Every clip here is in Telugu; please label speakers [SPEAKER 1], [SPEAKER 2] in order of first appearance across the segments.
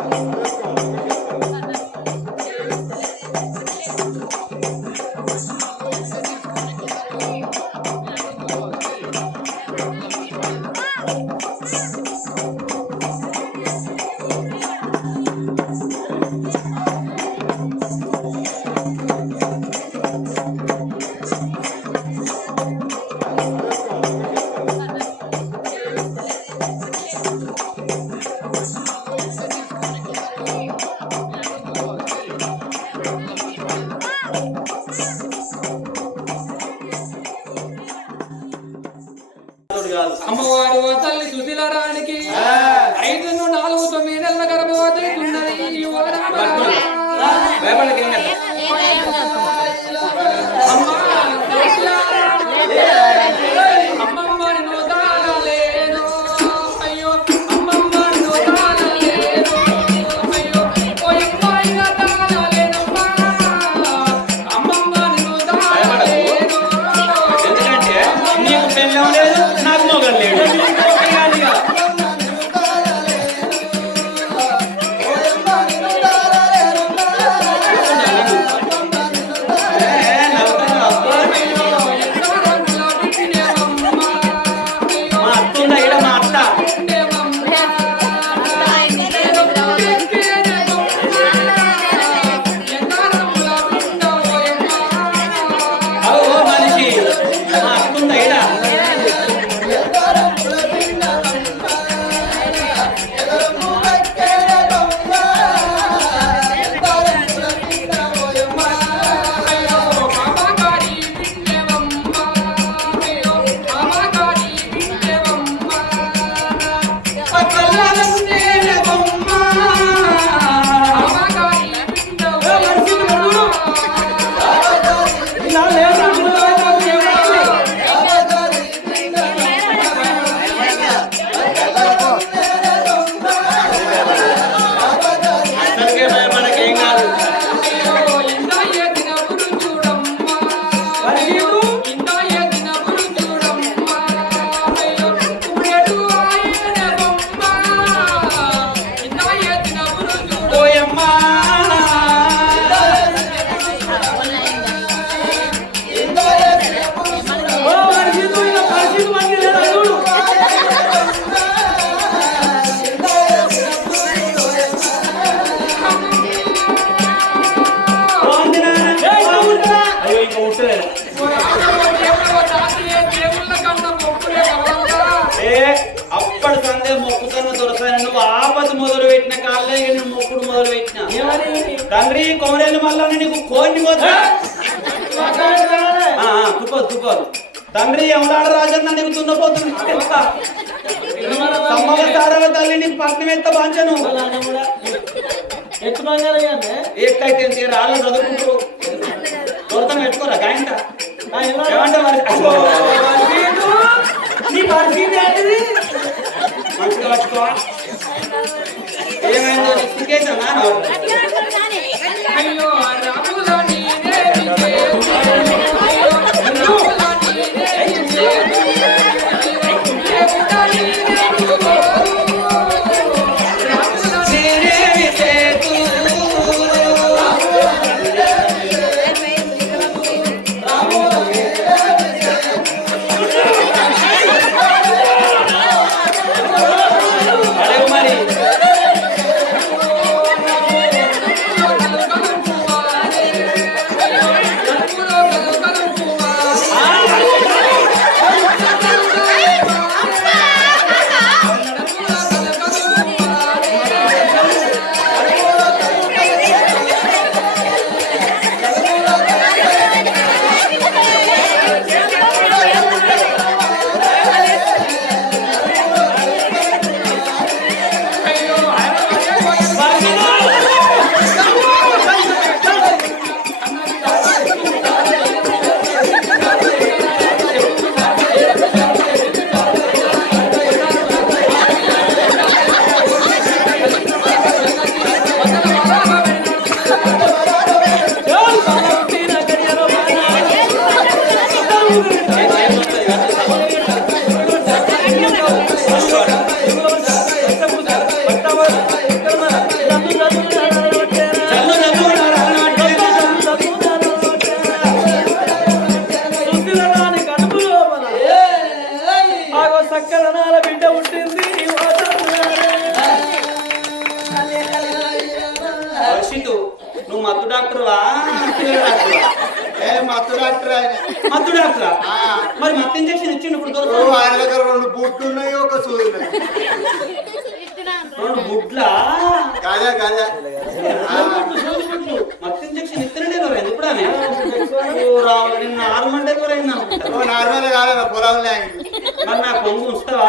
[SPEAKER 1] Thank you. అమ్మవారు ఓ తల్లి సుశీలరానికి ఐదు నుండి నాలుగు తొమ్మిది నెలల గర్భవతి ఉన్నది ఓ
[SPEAKER 2] తండ్రి కొమరేలు మళ్ళా నీకు కోరిని పోతా? తుకోదు తండ్రి ఎవడాడ రాజన్న నీకు తున్నపోతుంది తల్లి నీకు పట్నం బాంచను.
[SPEAKER 3] ఎత్తు బంగారం
[SPEAKER 2] ఎక్కైతే రాళ్ళ చదువుకుంటూ దొరతం పెట్టుకోరా గాయంట. నీ పరిస్థితి ఏంటిది? మంచిగా ఏమైందో నీకు నాన్న? ஐயோ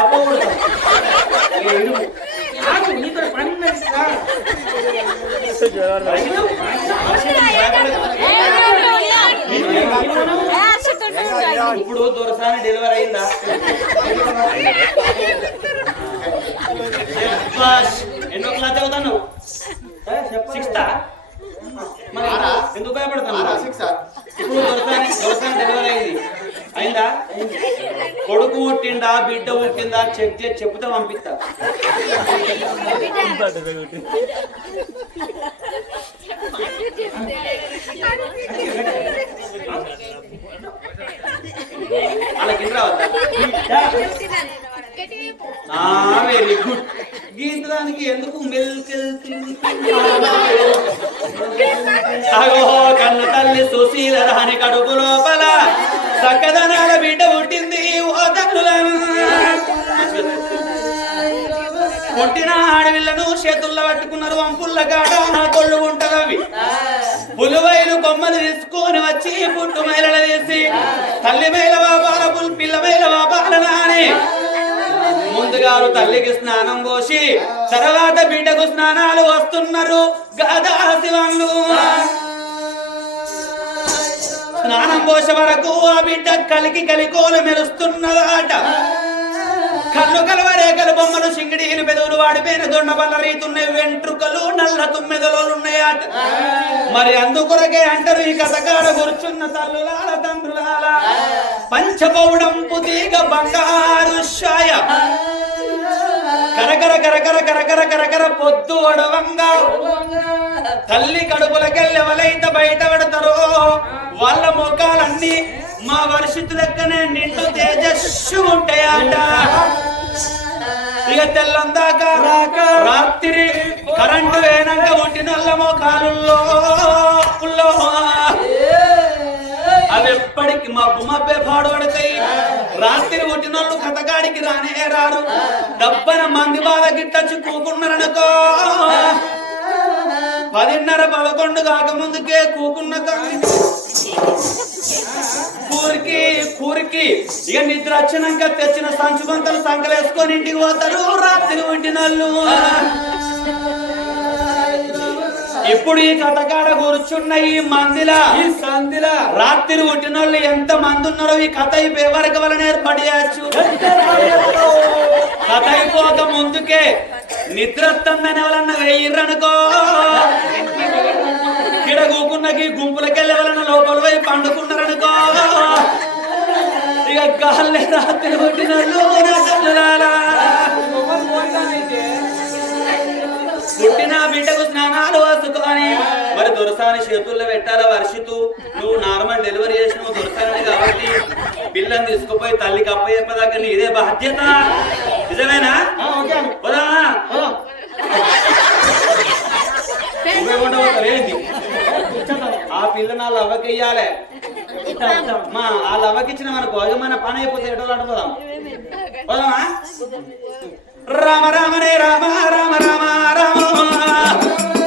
[SPEAKER 2] పోకూడదు
[SPEAKER 1] నాకు నీతో పని.
[SPEAKER 2] ఇప్పుడు దొరసాని డెలివరీ అయిందా. ఎన్నో క్లాస్ చదువుతాను సిక్స్త్? ఎందుకు భయపడతాను ఇప్పుడు దొరసాని దొరసాని డెలివరీ అయింది అయిందా? కొడుకు పుట్టిందా బిడ్డ పుట్టిందా? చెక్ చేసి చెప్తే పంపిస్తా. అలా కింద వెరీ గుడ్ గీతానికి ఎందుకు మిల్క్ కన్న తల్లి సుశీల రాని కడుపు లోపల. చక్కదనాల బిడ్డ పుట్టింది ఓ తల్లులను పుట్టిన ఆడవిళ్ళను చేతుల్లో పట్టుకున్నారు అంపుల్ల కాడ నా కొళ్ళు ఉంటదవి పులువైలు కొమ్మలు తీసుకొని వచ్చి పుట్టు మైలల తీసి తల్లి మేల బాబాల పుల్ పిల్ల మేల బాబాల నాని. తల్లికి స్నానం పోసి తర్వాత బిడ్డకు స్నానాలు వస్తున్నారు గదా శివన్లు. స్నానం పోసే వరకు ఆ బిడ్డ కలికి కలికోలు మెరుస్తున్నదాట. కళ్ళు కలవరే కలు బొమ్మలు సింగిడీలు బెదవులు వాడిపోయిన దొండ బల్ల రీతున్నవి వెంట్రుకలు నల్ల తుమ్మెదలు ఉన్నాయట. మరి అందుకొరకే అంటారు ఈ కథకాడ కూర్చున్న తల్లులాల తండ్రులాల. పంచపౌడం పుతీగ బంగారు షాయ కరకర కరకర కరకర కరకర పొద్దు అడవంగా తల్లి కడుపులకెళ్ళెవలైతే బయట పడతారో మా వర్షితు లెక్కనే నిండు తేజస్సు ఉంటాయట. ఇక తెల్లందాక రాత్రి కరెంటు వేనంక ఒంటి నల్లమో కాలుల్లో అవి ఎప్పటికి మబ్బు పాడు పడతాయి రాత్రి ఒట్టినోళ్ళు కథగాడికి రానే రారు. డబ్బన మంది బాధ గిట్టచ్చి కూకున్నారనుకో పదిన్నర పదకొండు కాకముందుకే కూకున్న కానీ కూరికి కూరికి. ఇక నిద్ర వచ్చినాక తెచ్చిన సంచు బంతలు సంకలేసుకొని ఇంటికి పోతారు. రాత్రి ఒంటినోళ్ళు ఇప్పుడు ఈ కథకాడ కూర్చున్న ఈ మందిలా
[SPEAKER 1] ఈ సంధిలా
[SPEAKER 2] రాత్రి పుట్టినోళ్ళు ఎంత మంది ఉన్నారో ఈ కథ అయిపోయే వరకు వలన ఏర్పాటు చేయొచ్చు. కథ అయిపోక ముందుకే నిద్ర వస్తుందని ఎవరన్నా వేయిర్రనుకో కిడ కూకున్నకి గుంపులకెళ్ళి ఎవరన్నా లోపల పోయి పండుకున్నారనుకో. ఇక గాల్లే రాత్రి పుట్టిన బిడ్డకు స్నానాలు వస్తుకొని మరి దొరసాని చేతుల్లో పెట్టాల వర్షితు? నువ్వు నార్మల్ డెలివరీ చేసినావు దొరసాని కాబట్టి పిల్లని తీసుకుపోయి తల్లికి అప్పయ్యప్పదాకా నీదే బాధ్యత. నిజమేనా?
[SPEAKER 1] ఆ, ఓకే అన్న.
[SPEAKER 2] పోదామా ఆ పిల్ల నా లవ్వకి మా ఆ లవ్వకిచ్చిన మనకు ఇక మన పని అయిపోతే ఎటో పోదాం? పోదామా? రామ రామనే రామ రామ రామ రామ రామ.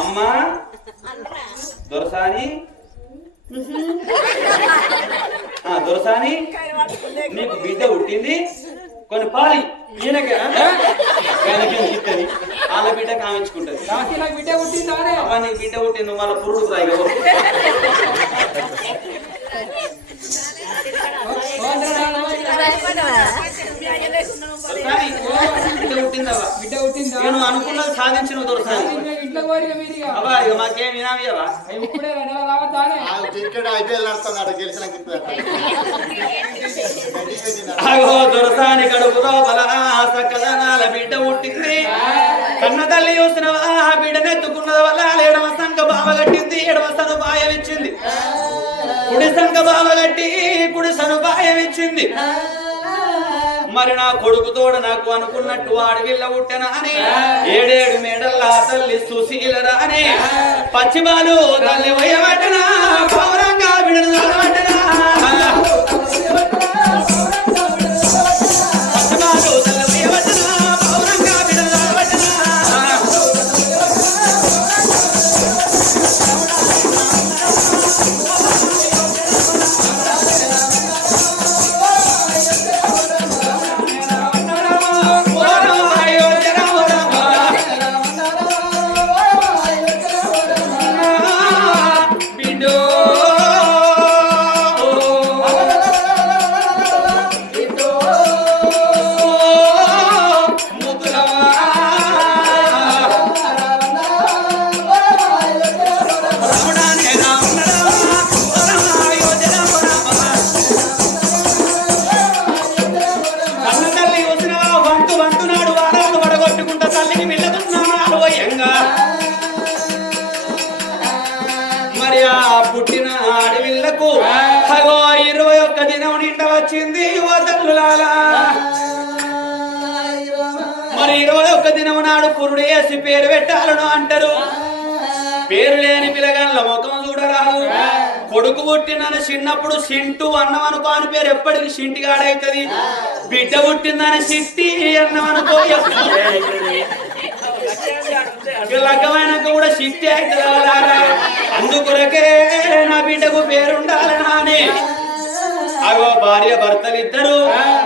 [SPEAKER 2] అమ్మా దొరసాని దొరసాని నీకు బిడ్డ పుట్టింది కొన్ని పాలి ఈయనకే ఆయనకి ఇస్తుంది వాళ్ళ బిడ్డ కామించుకుంటది
[SPEAKER 1] బిడ్డ పుట్టిందానే
[SPEAKER 2] అవ్వ నీకు బిడ్డ పుట్టింది మళ్ళీ పురుడు రాయి
[SPEAKER 1] పుట్టిందా
[SPEAKER 2] నేను అనుకున్నది సాధించిన ఇక మాకేం
[SPEAKER 1] ఇప్పుడే.
[SPEAKER 2] అగో దొరసాని కడుపు లోపల సక్కదనాల బిడ్డ పుట్టింది. కన్న తల్లి చూసినవా బిడ్డనెత్తుకున్నది వల్ల ఎడమ సంఖ బావ కట్టింది ఎడమ సను ఇచ్చింది కుడి సంఖ బావ కట్టి కుడి సను పాయం ఇచ్చింది మరి నా కొడుకు తోడ నాకు అనుకున్నట్టు వాడి విల్ల పుట్టనా అని. ఏడేడు మేడల్లా తల్లి సుశీలరా అని. పచ్చిబాలు తల్లి వయ్యబట్టనా పౌరంగా తల్లులాలా మరి ఇరవై ఒక్క దినము నాడు పురుడు వేసి పేరు పెట్టాలను అంటారు. పేరు లేని పిల్లగాళ్ళ ముఖం చూడరాదు. కొడుకు పుట్టిందని చిన్నప్పుడు సింటు అన్నం అనుకో అని పేరు ఎప్పటికి సింటిగాడైతుంది. బిడ్డ పుట్టిందని సిట్టి అన్నం అనుకో లగ్గమైనాక కూడా సిట్టి అవుతుంది అందుకొరకే నా బిడ్డకు పేరుండాలి అగో భార్య భర్తలిద్దరు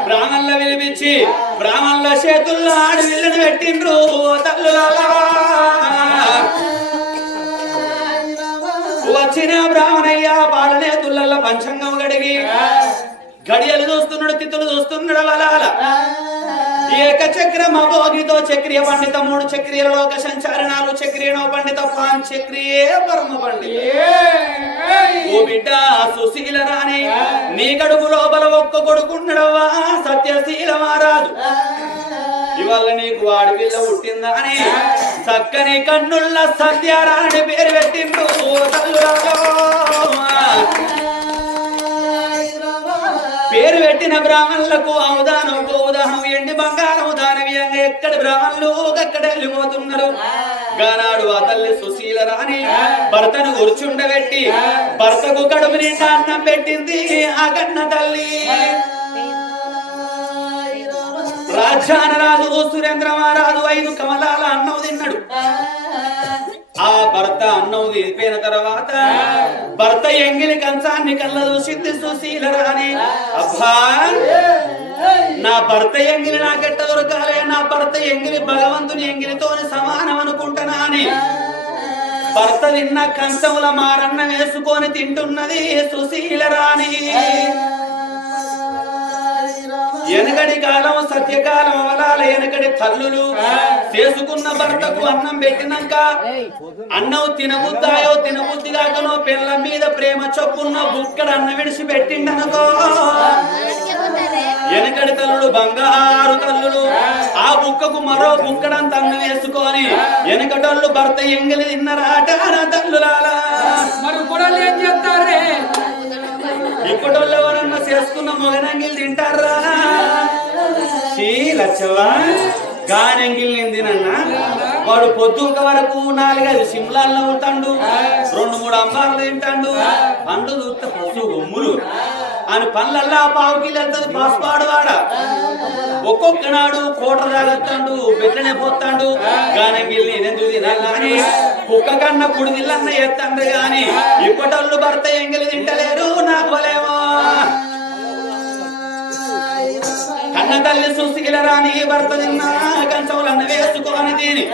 [SPEAKER 2] బ్రాహ్మణుల విలిపించి బ్రాహ్మణుల చేతుల్లో ఆడి విల్లును పెట్టిండ్రు వచ్చిన బ్రాహ్మణయ్య పాలనే తుల్లల పంచంగం గడిగి గడియలు చూస్తున్నాడు తిత్తులు చూస్తున్నాడు వలాల. ఏక చక్రమ భోగితో చక్రియ పండిత మూడు చక్రియల లోక సంచారి నాలుగు చక్రియనో పండిత పాంచ్ చక్రియే పరమ పండిత ఓ బిడ్డ సుశీల రాణి నీ కడుపు లోపల ఒక్క కొడుకున్నడవా సత్యశీల మారాదు ఇవాళ నీకు వాడి పిల్ల పుట్టిందా అని చక్కని కన్నుల్ల సత్యారాణి పేరు పెట్టిండు. పేరు పెట్టిన బ్రాహ్మణులకు అవదానం ఎండి బంగారం దానవీయంగా ఎక్కడి బ్రాహ్మణులు? అక్కడ వెళ్ళిపోతున్నారు గానాడు ఆ తల్లి సుశీల రాణి భర్తను కూర్చుండబెట్టి భర్తకు కడుపు నిండా అన్నం పెట్టింది ఆ కన్న తల్లి. రాజ్యాన రాజు సురేంద్ర మహారాజు ఐదు కమలాల అన్నం తిన్నాడు. ఆ. భర్త అన్నం తిరిపోయిన తర్వాత భర్త ఎంగిలి కంచాన్ని కళ్ళ చూసింది సుశీల రాణి. అబ్బా! నా భర్త ఎంగిలి నాకెట్ట దొరకాలే నా భర్త ఎంగిలి భగవంతుని ఎంగిలితోని సమానం అనుకుంటున్నా అని భర్త తిన్న కంచముల మారన్న వేసుకొని తింటున్నది సుశీల రాణి వెనకడి కాలం సత్యకాలం అవలాల వెనకడి తల్లులు చేసుకున్న భర్తకు అన్నం పెట్టినాక అన్నం తినబుద్దాయో తినబుద్ధి కాకనో పిల్ల మీద ప్రేమ చొప్పున్న బుక్కడు అన్న విడిచి పెట్టిండనుకో వెనకడి తల్లుడు బంగారు తల్లులు ఆ. బుక్కకు మరో బుక్కడంత అన్నం వేసుకొని వెనకటోళ్ళు భర్త ఎంగిలి తిన్నరాట నా తల్లులాలా
[SPEAKER 1] మరి కూడా ఏం చేస్తారే?
[SPEAKER 2] ఇప్పటోళ్ళు ఎవరన్నా చేసుకున్న మొగనంగిల్ తింటారా? షీ లచ్చవా గానంగిల్ నేను తినన్నా వాడు పొద్దుక వరకు నాలుగైదు సిమ్లాలు నవ్వుతాడు రెండు మూడు అంబాలు తింటాడు. పండు చూస్తే పశు గొమ్ములు ఆయన పనులల్లా పావు కిలో వెళ్తుంది పాసుపాడు వాడ. ఒక్కొక్క నాడు కోట తాగత్తాడు బిడ్డనే పోతాడు గానే గిల్లి ఎందుకు తినాలని కుక్క కన్న కుడిదిల్లన్న ఎత్తండ్రు గాని ఇప్పటోళ్ళు భర్త ఎంగిలి తింటలేరు నాకు వలేమో కన్న తల్లి చూసిగిల రాని భర్త తిన్నా కంచవులన్న వేసుకోని దీని.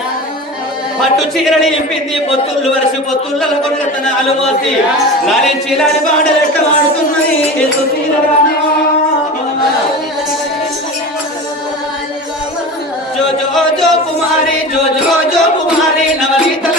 [SPEAKER 2] పట్టు చీరని నింపింది పొత్తుళ్ళు వరుస పొత్తుళ్ళ కొనగతనాలు మోసి. లాలించి లాలి బాడలెట్ట వాడుతున్నది? జో జో జో కుమారి జో జో జో కుమారి నవనీతల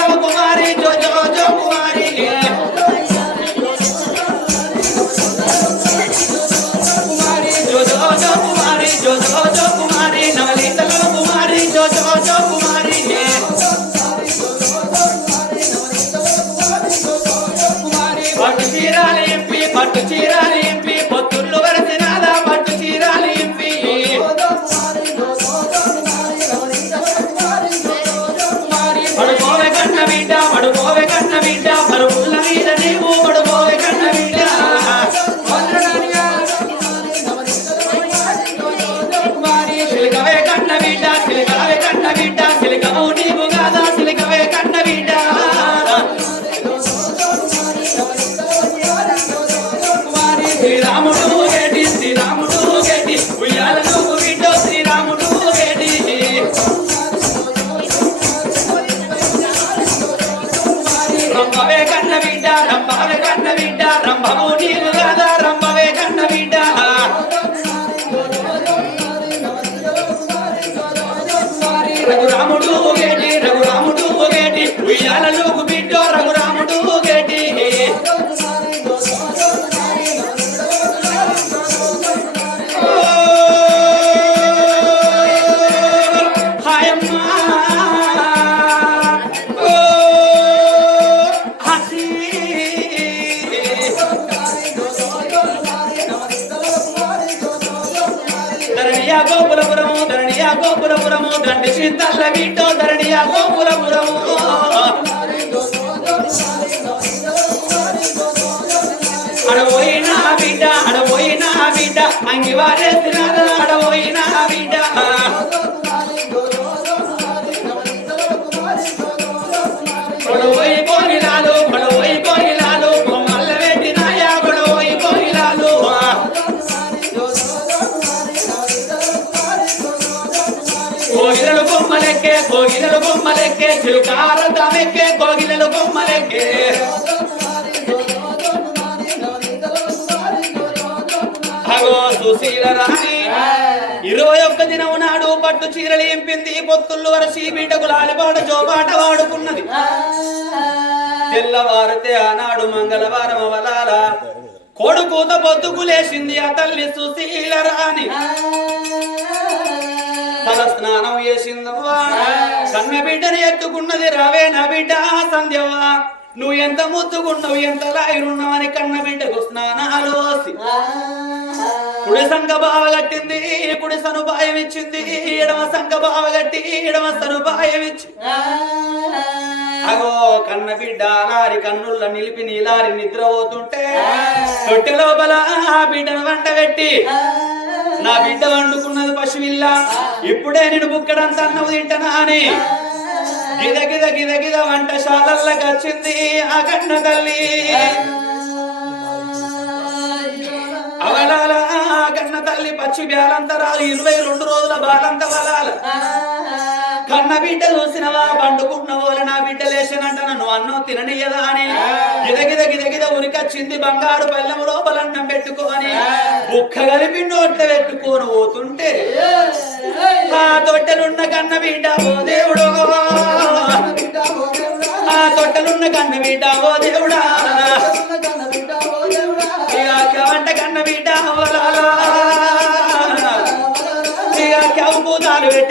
[SPEAKER 2] గోపురపురము దండి సీతల్ల వీటో ధరణియ గోపురపురము. అడబోయిన బిడ్డ అడబోయిన బిడ్డ అంగి వారేసినాద అడబోయిన బిడ్డ. బొమ్మలెక్కే చిలుకార దమెక్కే కోగిలలు బొమ్మలెక్కే. అగో సుశీల రాణి ఇరవై ఒక్క దినం నాడు పట్టు చీరలు ఎంపింది పొత్తుళ్ళు వరసి బీటకు లాలిపాట జోపాట వాడుకున్నది. తెల్లవారితే ఆనాడు మంగళవారం అవలాల. కొడుకుత పొద్దుకు లేచింది ఆ తల్లి సుశీల రాణి. తల స్నానం చేసిందవ్వా. కన్న బిడ్డని ఎత్తుకున్నది రావే నా బిడ్డ సంధ్యవ్వా నువ్వు ఎంత ముద్దుకున్నావు ఎంత లాయిరున్నావు అని కన్న బిడ్డకు స్నానాలు పోసి కుడి సంఘ బావ కట్టింది కుడి సనుపాయం ఇచ్చింది ఎడమ సంఘ బావ కట్టి ఎడమ సనుపాయం ఇచ్చి. అగో కన్న బిడ్డ లారి కన్నుల్ల నిలిపి నీలారి నిద్ర పోతుంటే తొట్టె లోపల ఆ బిడ్డను వంట పెట్టి. నా బిడ్డ వండుకున్నది పశువిల్ల. ఇప్పుడే నేను బుక్కడంత అన్నం తింటనా అని. గిద గిద గిద గిద వంటశాలల్లోకి వచ్చింది ఆ కన్న తల్లి. అవలాల కన్న తల్లి పచ్చి బ్యాలంతరాలు ఇరవై రెండు రోజుల బాలంత బలాల కన్న బిడ్డ చూసినవా? పండుకుంటున్న పండుకున్నవోల నా బిడ్డ లేచినంట నన్ను అన్నం తిననియదా అని. గిదగిద గిదగిద ఉరికొచ్చింది బంగారు పల్లెం లోపల అన్నం పెట్టుకొని. బుక్క కలిపి నోట్ల పెట్టుకొని పోతుంటే ఆ తొట్టెలున్న కన్న బిడ్డ ఓ దేవుడు. ఆ తొట్టెలున్న కన్న బిడ్డ ఓ దేవుడా వంట కన్న బిడ్డ అవలాలా ఇక పూతాలు పెట్టి